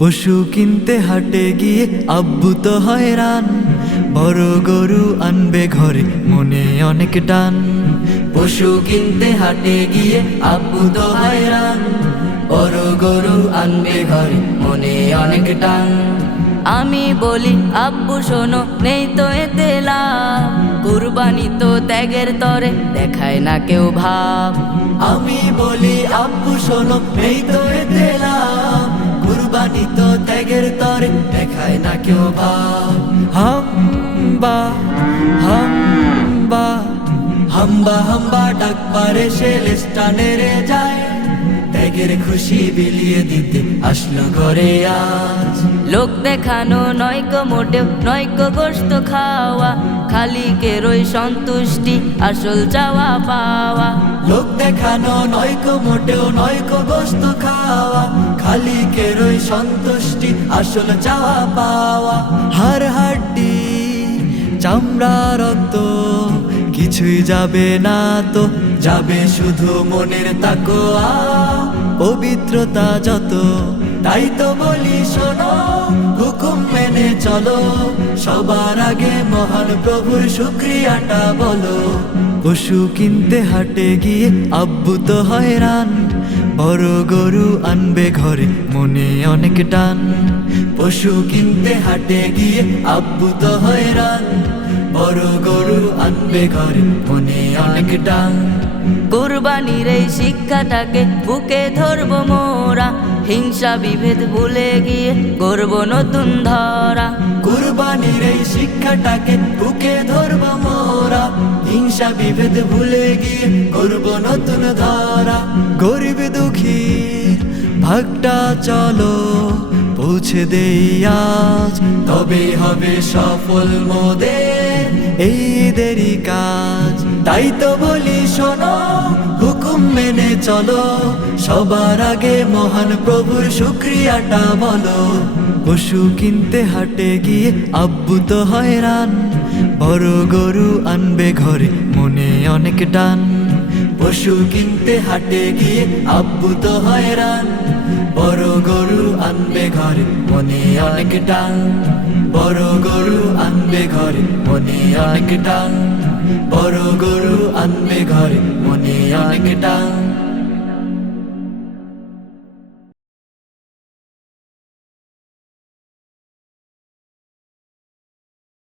পশু কিনতে হাটে গিয়ে আব্বু তো হয়রান, বড় গরু আনবে ঘরে মনে অনেক টান। পশু কিনতে হাটে গিয়ে আব্বু তো হয়রান, বড় গরু আনবে ঘরে মনে অনেক টান। আমি বলি আব্বু শোনো, নেই তো এতে লাভ, কুরবানি তো ত্যাগের তরে দেখায় না কেউ ভাব। আমি বলি আব্বু শোনো, নেই তো এতে লাভ, কুরবানি তো ত্যাগের তরে দেখায় না কেউ ভাব। হাম্বা হাম্বা হাম্বা হাম্বা ডাক পারে সে লেস্টানে রে যায়, ত্যাগের খুশি বিলিয়ে দিতে আসলো ঘরে আজ। লোক দেখানো নয়কো মোটেও, নয়কো গোশত খাওয়া, খালিকের ওই সন্তুষ্টি আসল চাওয়া পাওয়া। লোক দেখানো নয়কো মোটেও, নয়কো গোশত খাওয়া, খালিকের ওই সন্তুষ্টি আসল চাওয়া পাওয়া। হাড় হাড্ডি চামড়া রক্ত কিছুই যাবে না তো, যাবে শুধু মনের তাকওয়া, পবিত্রতা যত। তাই তো বলি শোনো, হুকুম মেনে চলো, সবার আগে মহান প্রভুর শুকরিয়াটা বলো। পশু কিনতে হাটে গিয়ে আব্বু তো হয়রান, বড় গরু আনবে ঘরে মনে অনেক টান। পশু কিনতে হাটে গিয়ে আব্বু তো হয়রান, বড় গরু আনবে ঘরে মনে অনেক টান। কুরবানির এই শিক্ষাটাকে বুকে ধরবো মোরা, হিংসা বিভেদ ভুলে গিয়ে গর্ব নতুন ধরা। কুরবানির এই শিক্ষাটাকে বুকে ধরবো মোরা, হিংসা বিভেদ ভুলে গিয়ে গর্ব নতুন ধরা। গরিব দুঃখীর ভাগটা চলো পৌঁছে দেই আজ, তবে হবে সফল মোদের এই দেরি কাজ। তাই তো বলি শোনো, হুকুম মেনে চলো, সবার আগে মহান প্রভুর শুকরিয়াটা বলো। পশু কিনতে হাটে গিয়ে আব্বু তো হয়রান, বড় গরু আনবে ঘরে মনে অনেক টান। পশু কিনতে হাটে গিয়ে আব্বু তো হয়রান, বড় গরু আনবে ঘরে মনে অনেক টান। বড় গরু আনবে ঘরে মনে অনেক টান, বড় গরু আনবে ঘরে মনে অনেক টান।